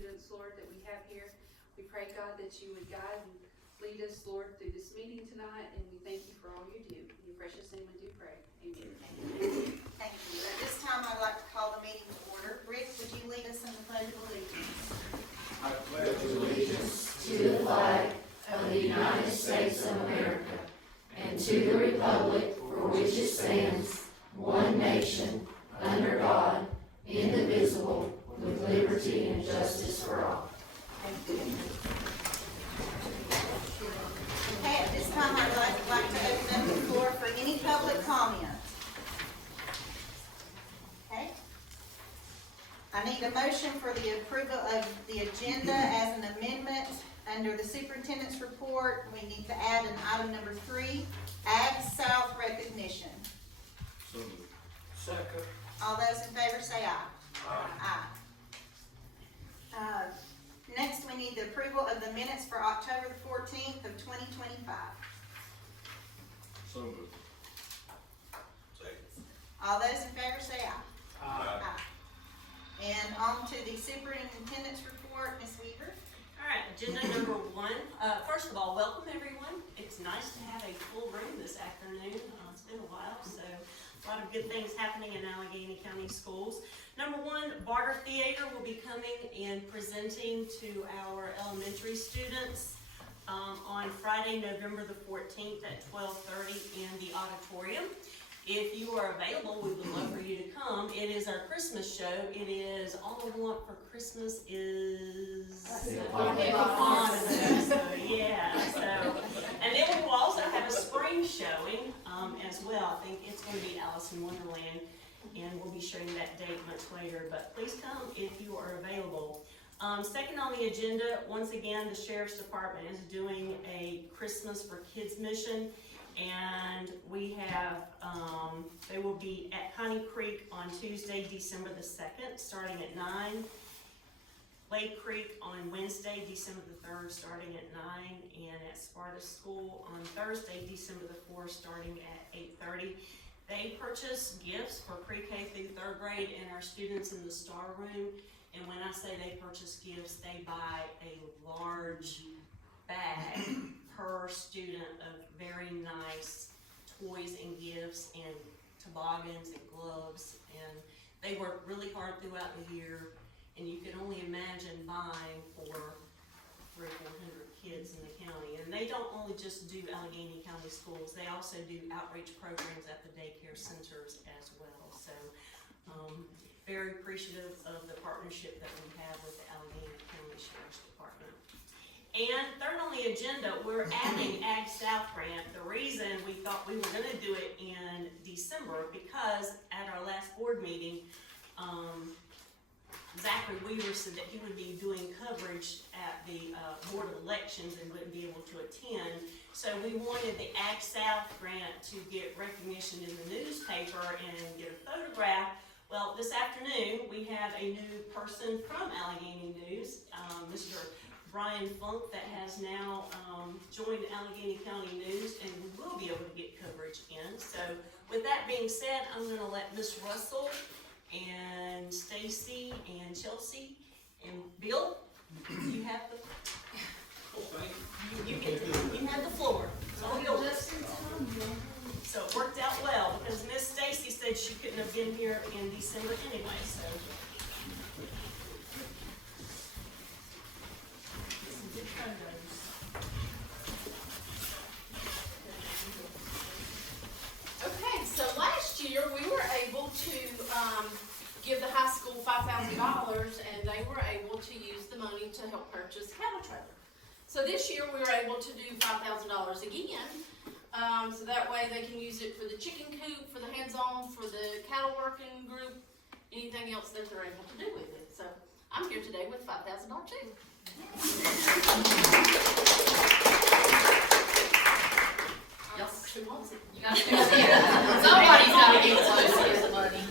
students, Lord, that we have here. We pray, God, that you would guide and lead us, Lord, through this meeting tonight, and we thank you for all you do. In your precious name we do pray. Amen. Thank you. At this time, I'd like to call the meeting to order. Rick, would you lead us in the Pledge of Allegiance? I pledge allegiance to the flag of the United States of America and to the republic for which it stands, one nation, under God, indivisible, with liberty and justice for all. Thank you. Okay, at this time, I'd like to open up the floor for any public comment. Okay. I need a motion for the approval of the agenda as an amendment. Under the superintendent's report, we need to add an item number 3, Ag South recognition. So moved. Second. All those in favor say aye. Aye. Next, we need the approval of the minutes for October the 14th of 2025. So moved. Second. All those in favor say aye. Aye. Aye. And on to the superintendent's report, Ms. Weaver. All right, agenda number 1. First of all, welcome everyone. It's nice to have a full room this afternoon. It's been a while, so a lot of good things happening in Alleghany County Schools. Number 1, Barter Theater will be coming and presenting to our elementary students on Friday, November the 14th at 12:30 in the auditorium. If you are available, we would love for you to come. It is our Christmas show. It is All I Want for Christmas is Hanukkah. So yeah. And then we will also have a spring showing as well. I think it's going to be Alice in Wonderland, and we'll be sharing that date much later. But please come if you are available. Second on the agenda, once again, the Sheriff's Department is doing a Christmas for Kids mission. And we have, they will be at Honey Creek on Tuesday, December the 2nd, starting at 9. Lake Creek on Wednesday, December the 3rd, starting at 9. And at Sparta School on Thursday, December the 4th, starting at 8:30. They purchase gifts for pre-K through 3rd grade and our students in the Star Room. And when I say they purchase gifts, they buy a large bag per student of very nice toys and gifts and toboggans and gloves, and they work really hard throughout the year, and you can only imagine buying for 300 or 400 kids in the county. And they don't only just do Alleghany County schools, they also do outreach programs at the daycare centers as well. So very appreciative of the partnership that we have with the Alleghany County Sheriff's Department. And third on the agenda, we're adding Ag South grant. The reason we thought we were going to do it in December, because at our last board meeting, Zachary Weaver said that he would be doing coverage at the Board of Elections and wouldn't be able to attend. So we wanted the Ag South grant to get recognition in the newspaper and get a photograph. Well, this afternoon, we have a new person from Alleghany News, Mr. Brian Funk, that has now joined Alleghany County News, and we will be able to get coverage in. So with that being said, I'm going to let Miss Russell and Stacy and Chelsea and Bill, you have the you have the floor. It's all yours. So it worked out well because Miss Stacy said she couldn't have been here in December anyway. So. Okay, so last year we were able to give the high school $5,000, and they were able to use the money to help purchase a cattle trailer. So this year we were able to do $5,000 again, so that way they can use it for the chicken coop, for the hands-on, for the cattle working group, anything else that they're able to do with it. So I'm here today with $5,000 too. Who wants it? You gotta do it. Somebody's gotta get close to get the money.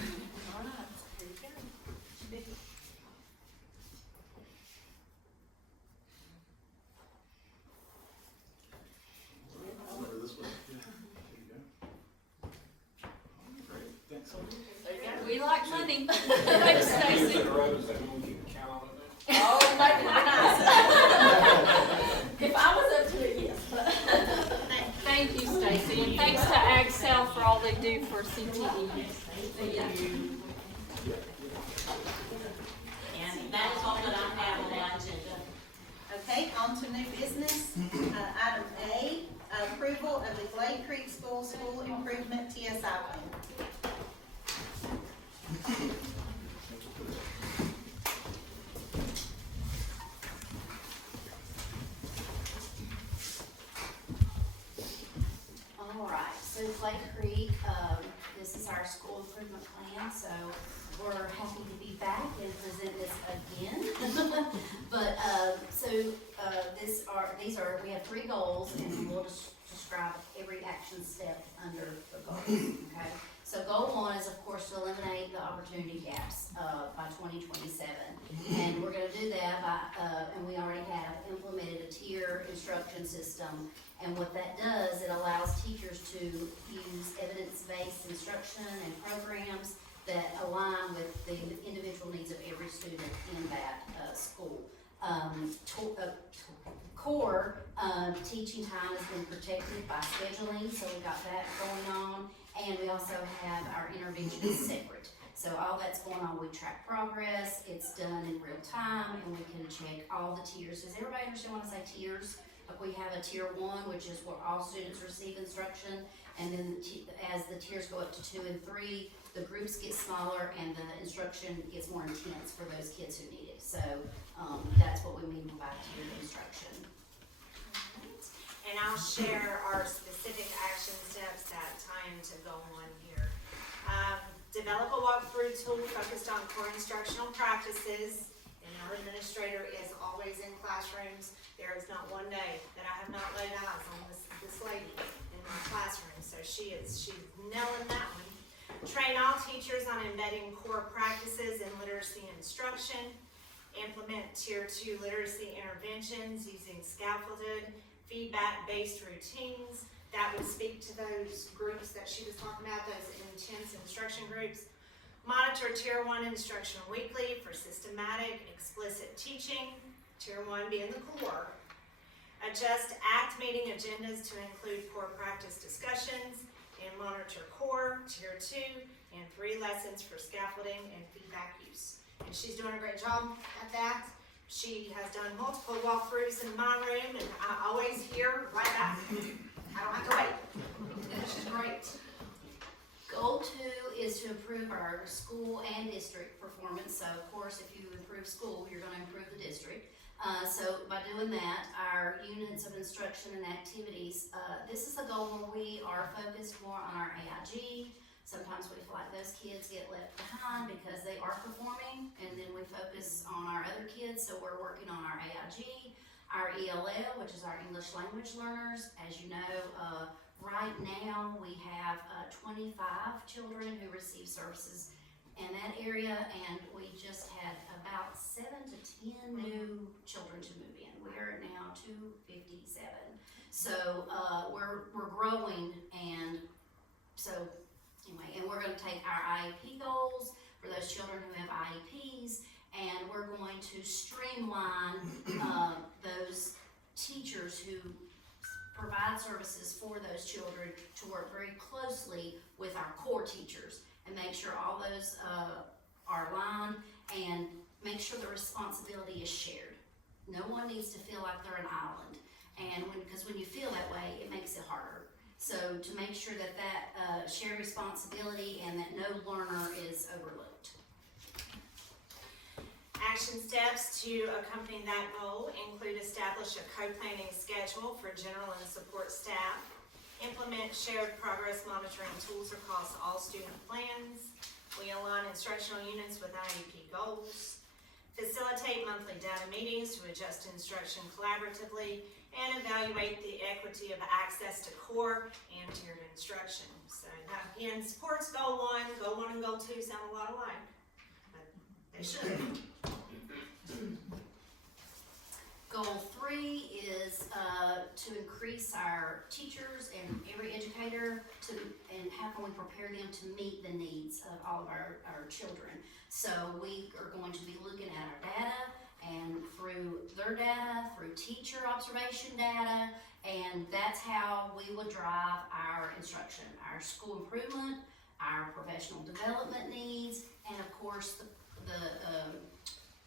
We like money. Thanks, Stacy. Is that when we keep a count on it now? Oh, for CTE. Thank you. And that is all that I have on the agenda. Okay, on to new business. Item A, approval of the Glade Creek School Improvement TSI plan. All right, so Clay Creek, this is our school improvement plan, so we're happy to be back and present this again. But, we have 3 goals, and we'll just describe every action step under the goals, okay? So goal 1 is, of course, to eliminate the opportunity gaps, by 2027. And we're gonna do that by, and we already have implemented a tier instruction system. And what that does, it allows teachers to use evidence-based instruction and programs that align with the individual needs of every student in that school. Core teaching time has been protected by scheduling, so we got that going on. And we also have our intervention is separate. So all that's going on, we track progress, it's done in real time, and we can check all the tiers. Does everybody understand when I say tiers? Like we have a tier 1, which is where all students receive instruction, and then as the tiers go up to 2 and 3, the groups get smaller and the instruction gets more intense for those kids who need it. So that's what we mean by tiered instruction. And I'll share our specific action steps that tie into goal 1 here. Develop a walkthrough tool focused on core instructional practices. And our administrator is always in classrooms. There is not one day that I have not laid eyes on this lady in my classroom. So she's nailing that one. Train all teachers on embedding core practices in literacy instruction. Implement tier 2 literacy interventions using scaffolded, feedback-based routines that would speak to those groups that she was talking about, those intense instruction groups. Monitor tier 1 instruction weekly for systematic, explicit teaching, tier 1 being the core. Adjust ACT meeting agendas to include core practice discussions, and monitor core, tier 2, and 3 lessons for scaffolding and feedback use. And she's doing a great job at that. She has done multiple walkthroughs in my room, and I always hear right back. I don't have to wait. She's great. Goal 2 is to improve our school and district performance. So of course, if you improve school, you're gonna improve the district. So by doing that, our units of instruction and activities, this is a goal where we are focused more on our AIG. Sometimes we feel like those kids get left behind because they are performing, and then we focus on our other kids, so we're working on our AIG, our ELL, which is our English language learners. As you know, right now we have 25 children who receive services in that area, and we just had about 7 to 10 new children to move in. We are now 257. So we're growing, and so anyway, and we're going to take our IEP goals for those children who have IEPs, and we're going to streamline those teachers who provide services for those children to work very closely with our core teachers and make sure all those are aligned and make sure the responsibility is shared. No one needs to feel like they're an island, and because when you feel that way, it makes it harder. So to make sure that shared responsibility and that no learner is overlooked. Action steps to accompany that goal include establish a co-planning schedule for general and support staff, implement shared progress monitoring tools across all student plans, we align instructional units with IEP goals, facilitate monthly data meetings to adjust instruction collaboratively, and evaluate the equity of access to core and tiered instruction. So that again supports goal 1. Goal 1 and goal 2 sound a lot alike, but they should. Goal 3 is to increase our teachers and every educator and how can we prepare them to meet the needs of all of our children. So we are going to be looking at our data, and through their data, through teacher observation data, and that's how we will drive our instruction, our school improvement, our professional development needs, and of course,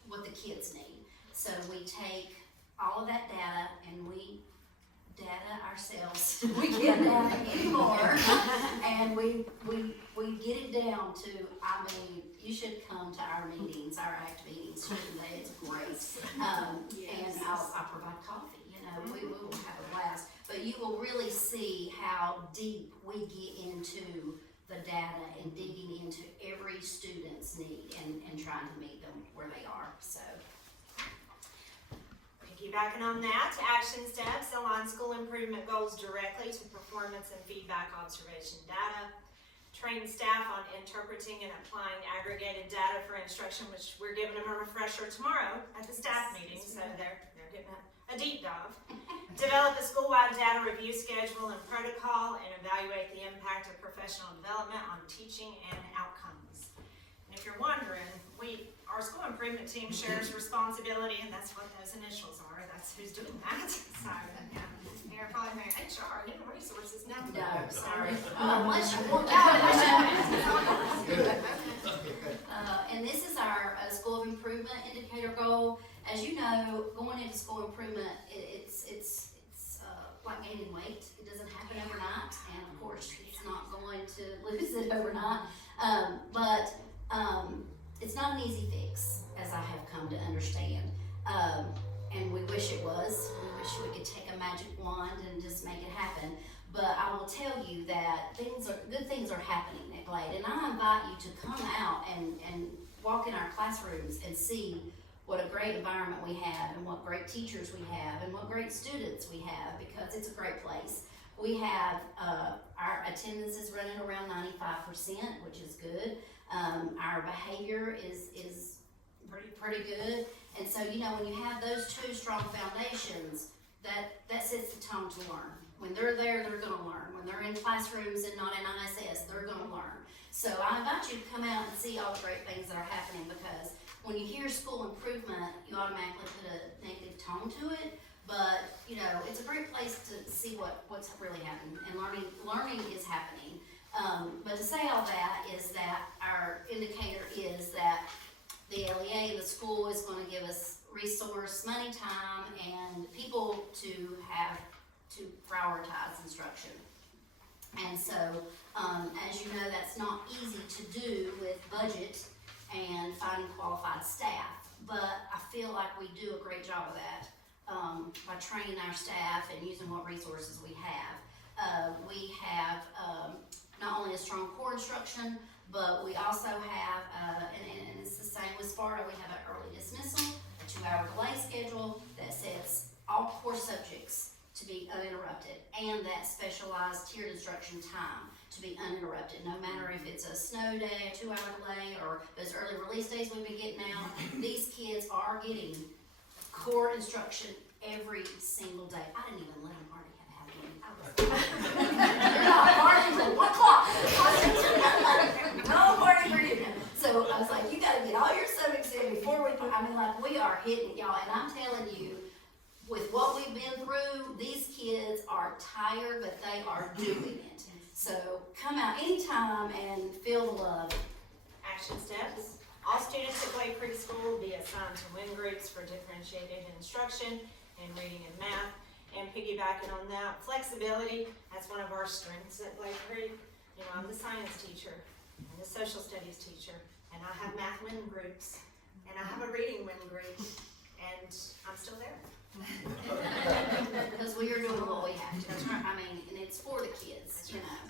what the kids need. So we take all of that data and we data ourselves. We can't data anymore. And we get it down to, I mean, you should come to our meetings, our ACT meetings, it's great. And I'll provide coffee, you know, we will have a blast. But you will really see how deep we get into the data and digging into every student's need and trying to meet them where they are, so. Piggybacking on that, action steps align school improvement goals directly to performance and feedback observation data. Train staff on interpreting and applying aggregated data for instruction, which we're giving them a refresher tomorrow at the staff meeting, so they're getting a deep dive. Develop a school-wide data review schedule and protocol and evaluate the impact of professional development on teaching and outcomes. And if you're wondering, our school improvement team shares responsibility, and that's what those initials are. That's who's doing that. So, yeah, they're probably my HR, human resources. No, sorry. Unless you want and this is our school of improvement indicator goal. As you know, going into school improvement, it's like gaining weight. It doesn't happen overnight, and of course, it's not going to lose it overnight. But it's not an easy fix, as I have come to understand. And we wish it was. We wish we could take a magic wand and just make it happen. But I will tell you that good things are happening at Glade, and I invite you to come out and walk in our classrooms and see what a great environment we have and what great teachers we have and what great students we have, because it's a great place. We have, our attendance is running around 95%, which is good. Our behavior is pretty good. And so, you know, when you have those two strong foundations, that sets the tone to learn. When they're there, they're gonna learn. When they're in classrooms and not in ISS, they're gonna learn. So I invite you to come out and see all the great things that are happening, because when you hear school improvement, you automatically put a negative tone to it. But, you know, it's a great place to see what's really happening, and learning is happening. But to say all that is that our indicator is that the LEA and the school is going to give us resource, money, time, and people to have to prioritize instruction. And so, as you know, that's not easy to do with budget and finding qualified staff. But I feel like we do a great job of that by training our staff and using what resources we have. We have not only a strong core instruction, but we also have, and it's the same with Sparta, we have an early dismissal, a 2-hour delay schedule that sets all core subjects to be uninterrupted, and that specialized tiered instruction time to be uninterrupted, no matter if it's a snow day, a 2-hour delay, or those early release days we've been getting out. These kids are getting core instruction every single day. I didn't even let them already have any. You're not partying till 1 o'clock. No party for you. So I was like, you gotta get all your subjects in before we are hitting it, y'all. And I'm telling you, with what we've been through, these kids are tired, but they are doing it. So come out anytime and feel the love. Action steps. All students at Glade Preschool will be assigned to WIN groups for differentiated instruction in reading and math. And piggybacking on that, flexibility, that's one of our strengths at Glade Creek. You know, I'm the science teacher and the social studies teacher, and I have math WIN groups, and I have a reading WIN group, and I'm still there. Because we are doing what we have to. I mean, and it's for the kids, you know.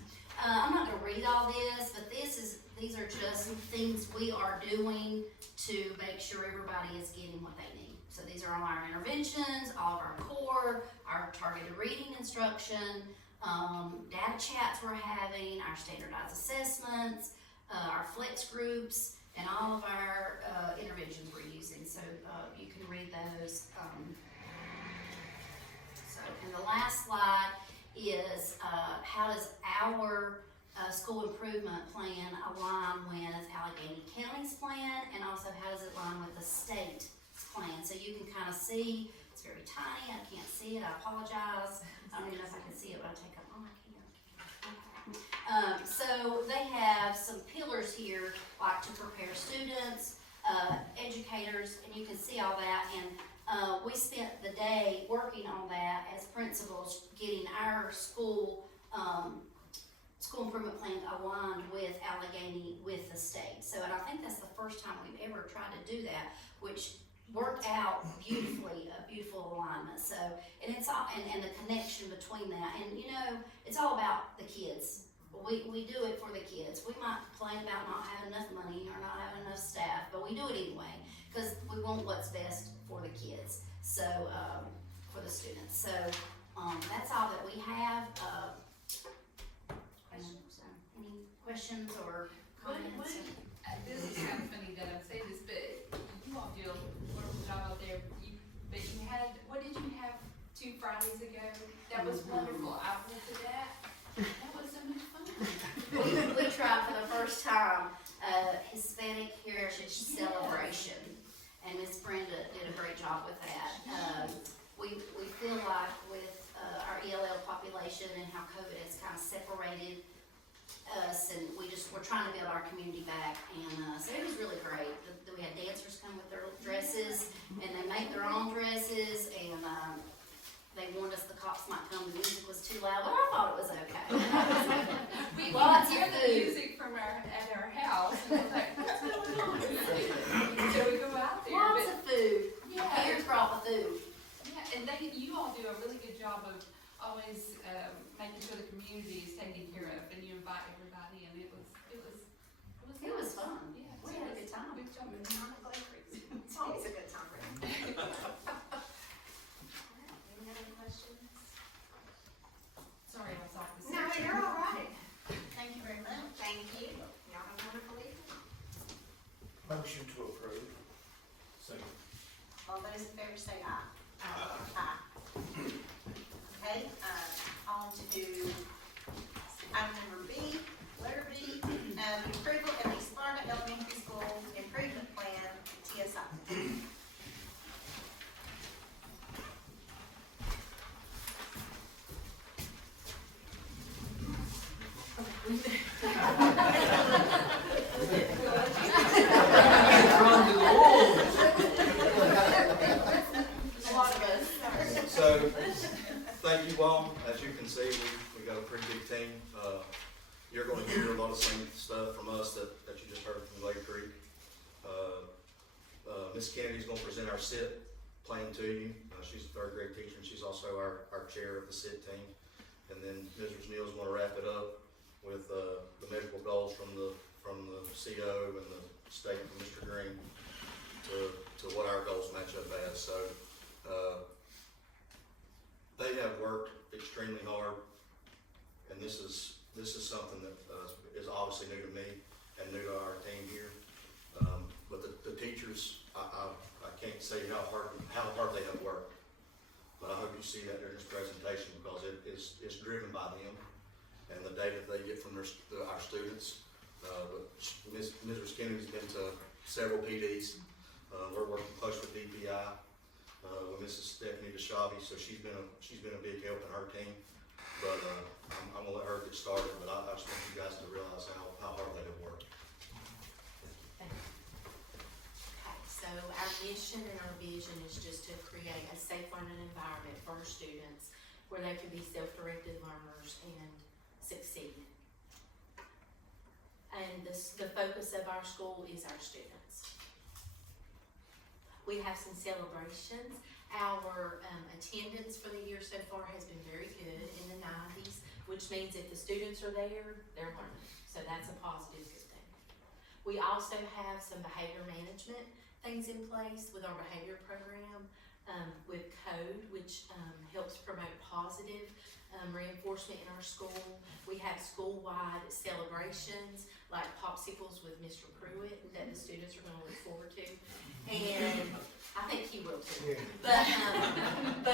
I'm not gonna read all this, but these are just things we are doing to make sure everybody is getting what they need. So these are all our interventions, all of our core, our targeted reading instruction, data chats we're having, our standardized assessments, our flex groups, and all of our interventions we're using. So you can read those. And the last slide is how does our school improvement plan align with Alleghany County's plan, and also how does it align with the state's plan? So you can kind of see, it's very tiny, I can't see it, I apologize. I don't even know if I can see it when I take up, oh, I can. So they have some pillars here, like to prepare students, educators, and you can see all that. And we spent the day working on that as principals, getting our school improvement plan aligned with Alleghany, with the state. So, and I think that's the first time we've ever tried to do that, which worked out beautifully, a beautiful alignment. So, and it's all, and the connection between that, and you know, it's all about the kids. We do it for the kids. We might complain about not having enough money or not having enough staff, but we do it anyway, because we want what's best for the kids, so, for the students. So, that's all that we have. Any questions or comments? This is kind of funny that I'm saying this, but you all do a wonderful job out there. But you had, what did you have 2 Fridays ago? That was wonderful. I went to that. That was so much fun. We tried for the first time, Hispanic Heritage Celebration, and Miss Brenda did a great job with that. We feel like with our ELL population and how COVID has kind of separated us, and we're trying to build our community back, and so it was really great. We had dancers come with their dresses, and they make their own dresses, and they warned us the cops might come, the music was too loud, but I thought it was okay. We Lots of hear the food. music from at our house, and we're like, what's going on? So we go out there. Lots but, of food. yeah, Parents brought the food. yeah, and you all do a really good job of always making sure the community is taken care of, and you invite everybody, and it was It was fun. Yeah, We had a good time. Good job. It's always a good time, right? Any other questions? Sorry, I was off the No, you're all right. Thank you very much. Thank you. Y'all have a wonderful evening. Motion to approve. Second. All those in favor say aye. Aye. Aye. Okay, on to item number B, letter B, the approval of the Sparta Elementary School Improvement Plan, TSI. A lot of us. So, thank you all. As you can see, we got a pretty big team. You're gonna hear a lot of the same stuff from us that you just heard from Lake Creek. Miss Kennedy's gonna present our SIT plan to you. She's a 3rd grade teacher, and she's also our chair of the SIT team. And then Mrs. Neal's gonna wrap it up with, the measurable goals from the CO and the state from Mr. Green to what our goals match up as. So, they have worked extremely hard, and this is something that is obviously new to me and new to our team here. But the teachers, I can't say how hard they have worked. But I hope you see that during this presentation, because it's driven by them and the data they get from our students. But Mrs. Kennedy's been to several PDs. We're working close with DPI. With Mrs. Stephanie DeShavi, so she's been a big help in her team. But I'm gonna let her get started. But I just want you guys to realize how hard they have worked. Okay, so our mission and our vision is just to create a safe learning environment for our students where they can be self-directed learners and succeed. And the focus of our school is our students. We have some celebrations. Our attendance for the year so far has been very good, in the 90s, which means if the students are there, they're learning. So that's a positive good thing. We also have some behavior management things in place with our behavior program, with code, which helps promote positive reinforcement in our school. We have school-wide celebrations like popsicles with Mr. Pruitt that the students are going to look forward to, and I think he will too. But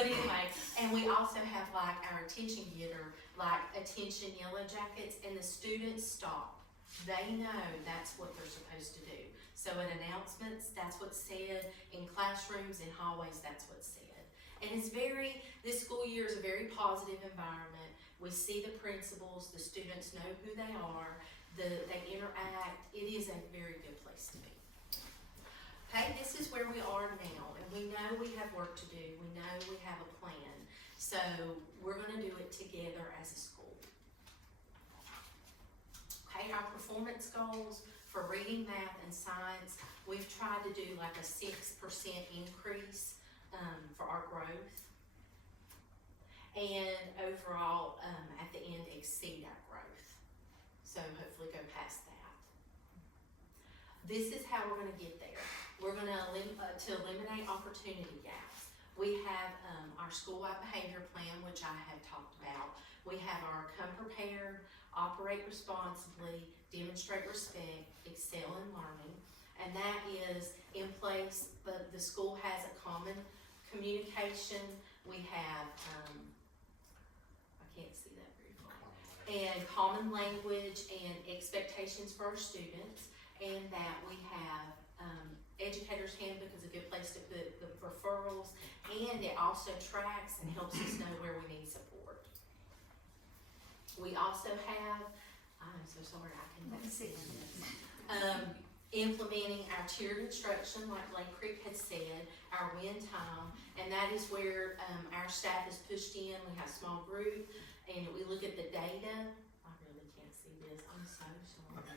anyway, and we also have like our attention getter, like attention yellow jackets, and the students stop. They know that's what they're supposed to do. So at announcements, that's what's said. In classrooms and hallways, that's what's said. And it's this school school year is a very positive environment. We see the principals, the students know who they are, they interact. It is a very good place to be. Okay, this is where we are now, and we know we have work to do. We know we have a plan. So we're gonna do it together as a school. Okay, our performance goals for reading, math, and science, we've tried to do like a 6% increase for our growth. And overall, at the end, exceed our growth. So hopefully go past that. This is how we're gonna get there. We're gonna eliminate opportunity gaps. We have our school-wide behavior plan, which I have talked about. We have our come prepared, operate responsibly, demonstrate respect, excel in learning, and that is in place. The school has a common communication. We have, I can't see that very far, and common language and expectations for our students, and that we have educator's handbook is a good place to put the referrals, and it also tracks and helps us know where we need support. We also have, I'm so sorry, I cannot see this. Implementing our tiered instruction, like Lake Creek had said, our win time, and that is where our staff is pushed in. We have small group, and we look at the data. I really can't see this. I'm so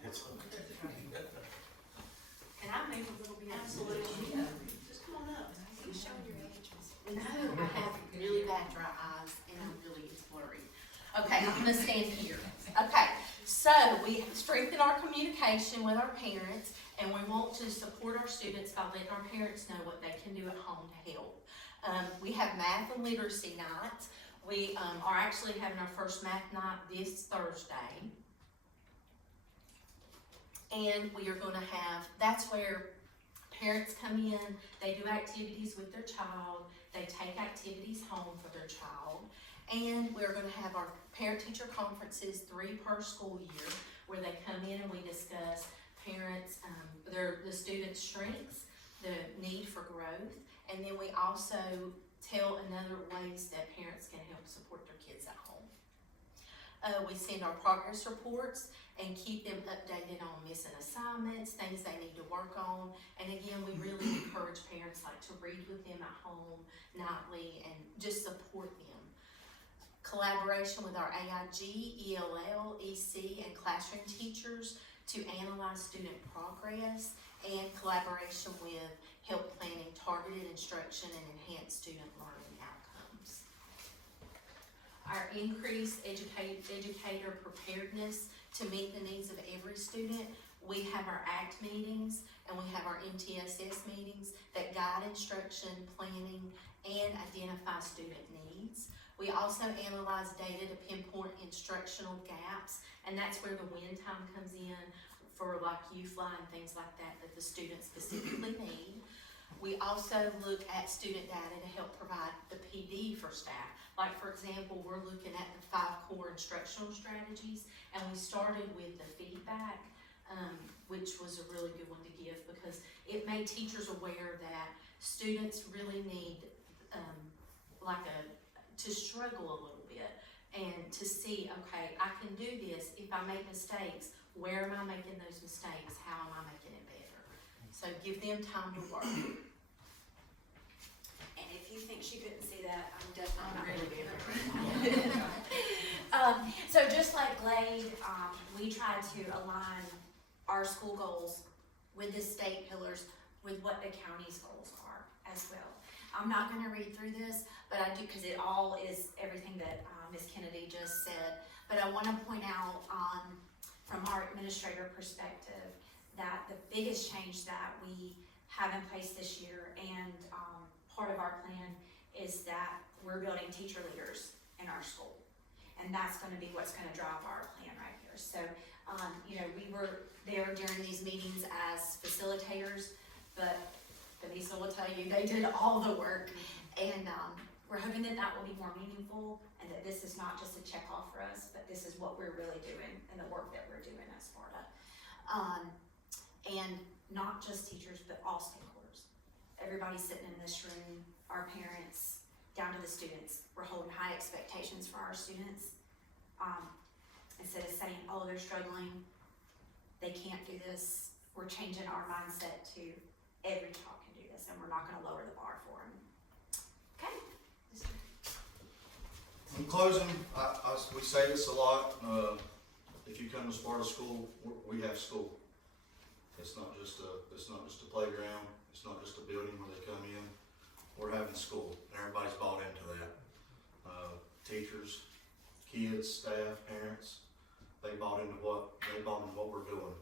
sorry. Can I move a little bit? Absolutely. Just come on up. You showing your age? No, I have really bad dry eyes, and it's blurry. Okay, I'm gonna stand here. Okay, so we strengthen our communication with our parents, and we want to support our students by letting our parents know what they can do at home to help. We have math and literacy nights. We are actually having our first math night this Thursday. And we are gonna have, that's where parents come in, they do activities with their child, they take activities home for their child. And we're gonna have our parent-teacher conferences, 3 per school year, where they come in and we discuss parents, the students' strengths, the need for growth, and then we also tell another ways that parents can help support their kids at home. We send our progress reports and keep them updated on missing assignments, things they need to work on. And again, we really encourage parents to read with them at home nightly and just support them. Collaboration with our AIG, ELL, EC, and classroom teachers to analyze student progress, and collaboration with help planning targeted instruction and enhanced student learning outcomes. Our increased educator preparedness to meet the needs of every student. We have our ACT meetings and we have our MTSS meetings that guide instruction, planning, and identify student needs. We also analyze data to pinpoint instructional gaps, and that's where the win time comes in for U-Fly and things like that the students specifically need. We also look at student data to help provide the PD for staff. Like for example, we're looking at the 5 core instructional strategies, and we started with the feedback, which was a really good one to give because it made teachers aware that students really need to struggle a little bit and to see, okay, I can do this. If I make mistakes, where am I making those mistakes? How am I making it better? So give them time to work. And if you think she couldn't see that, I'm definitely not really looking good. at her. So just like Glade, we try to align our school goals with the state pillars with what the county's goals are as well. I'm not gonna read through this, but I do, cause it all is everything that Ms. Kennedy just said. But I wanna point out from our administrator perspective that the biggest change that we have in place this year and part of our plan is that we're building teacher leaders in our school. And that's gonna be what's gonna drive our plan right here. So, we were there during these meetings as facilitators, but Vanessa will tell you, they did all the work. And we're hoping that will be more meaningful and that this is not just a check off for us, but this is what we're really doing and the work that we're doing at Sparta. And not just teachers, but all stakeholders. Everybody sitting in this room, our parents, down to the students. We're holding high expectations for our students. Instead of saying, oh, they're struggling, they can't do this, we're changing our mindset to every child can do this, and we're not gonna lower the bar for them. Okay? In closing, we say this a lot, if you come to Sparta School, we have school. It's not just a playground, it's not just a building where they come in, we're having school, and everybody's bought into that. Teachers, kids, staff, parents, they bought into what we're doing.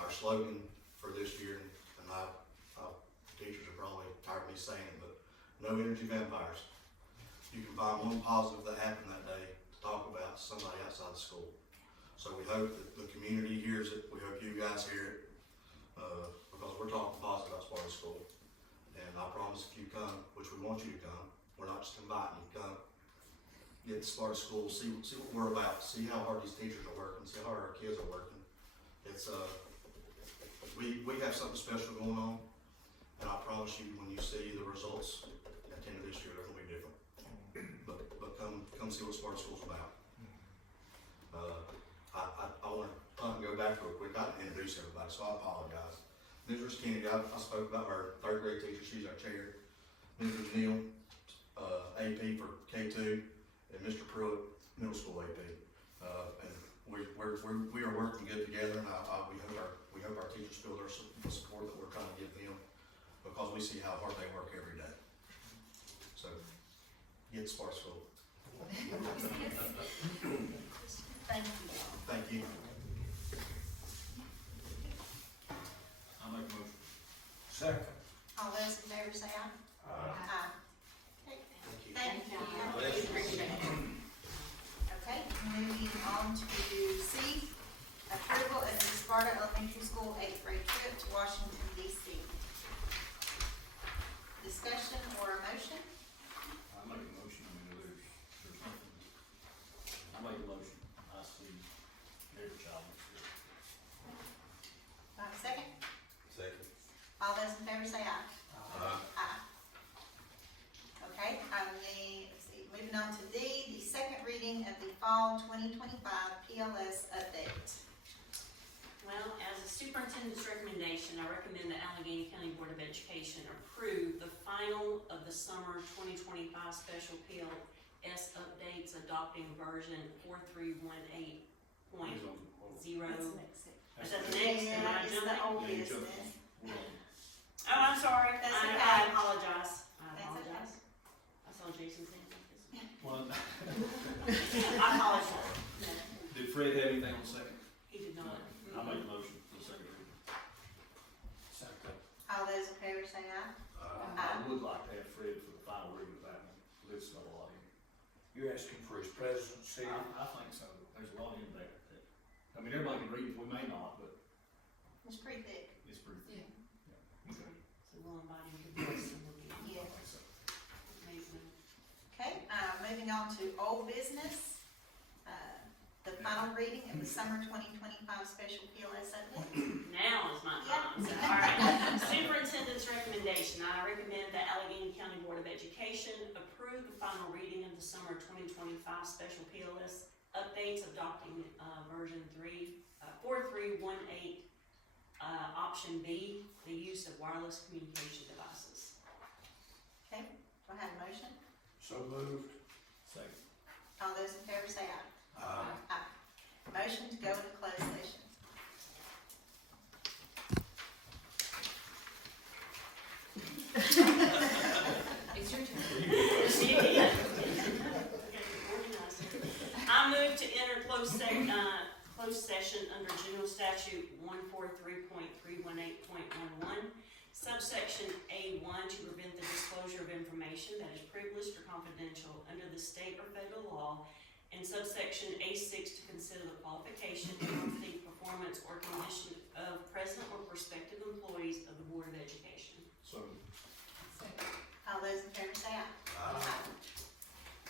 Our slogan for this year, and teachers are probably tired of me saying it, but no energy vampires. You can find one positive that happened that day to talk about somebody outside the school. So we hope that the community hears it, we hope you guys hear it, because we're talking positive about Sparta School. And I promise if you come, which we want you to come, we're not just inviting you to come, get to Sparta School, see what we're about, see how hard these teachers are working, see how hard our kids are working. It's, we have something special going on, and I promise you, when you see the results at the end of this year, they're gonna be different. But come see what Sparta School's about. I wanna go back real quick. I didn't introduce everybody, so I apologize. Mrs. Kennedy, I spoke about her third grade teacher, she's our chair. Mrs. Neal, AP for K2, and Mr. Pruitt, middle school AP. And we are working good together, and we hope our teachers feel the support that we're trying to give them, because we see how hard they work every day. So, get to Sparta School. Thank you. Thank you. I'll make a motion. Second. All those in favor say aye. Aye. Okay, Thank you. thank you. Appreciate it. Okay, moving on to C, approval of the Sparta Elementary School 8th grade trip to Washington DC. Discussion or a motion? I make a motion, I mean, there's nothing, I make a motion, I see every child in school. Do I have a second? Second. All those in favor say aye. Aye. Okay, let's see, moving on to D, the second reading of the fall 2025 PLS update. Well, as a superintendent's recommendation, I recommend the Alleghany County Board of Education approve the final of the summer 2025 special PLS updates adopting version 4318.0. Is that the next? Am I Yeah, it's jumping? the old Yeah, you jumped. business. Oh, I'm sorry. That's I okay. apologize. I That's apologize. I saw Jason's hand. Well, I apologize. did Fred have anything on the second? He did not. I make a motion for the second reading. Second. All those in favor say aye. I would like to have Fred for the final reading of that one, it's got a lot in it. You're asking for his presidency? I think so, there's a lot in there. I mean, everybody can read it, we may not, but It's pretty thick. it's pretty thick. Yeah. Okay. So we'll invite him to voice and look at it. Yeah. So, Amazing. Okay, moving on to old business. The final reading of the summer 2025 special PLS update. Now is my time. So, Yeah. all right. Superintendent's recommendation. I recommend that Alleghany County Board of Education approve the final reading of the summer 2025 special PLS updates adopting version 4318, option B, the use of wireless communication devices. Okay, do I have a motion? So moved. second. All those in favor say aye. Aye. Motion to go into closed session. It's your turn. I move to enter closed session under General Statute 143.318.11, subsection A1, to prevent the disclosure of information that is privileged or confidential under the state or federal law, and subsection A6, to consider the qualification, quantity, performance, or condition of present or prospective employees of the Board of Education. So, All those in favor say aye.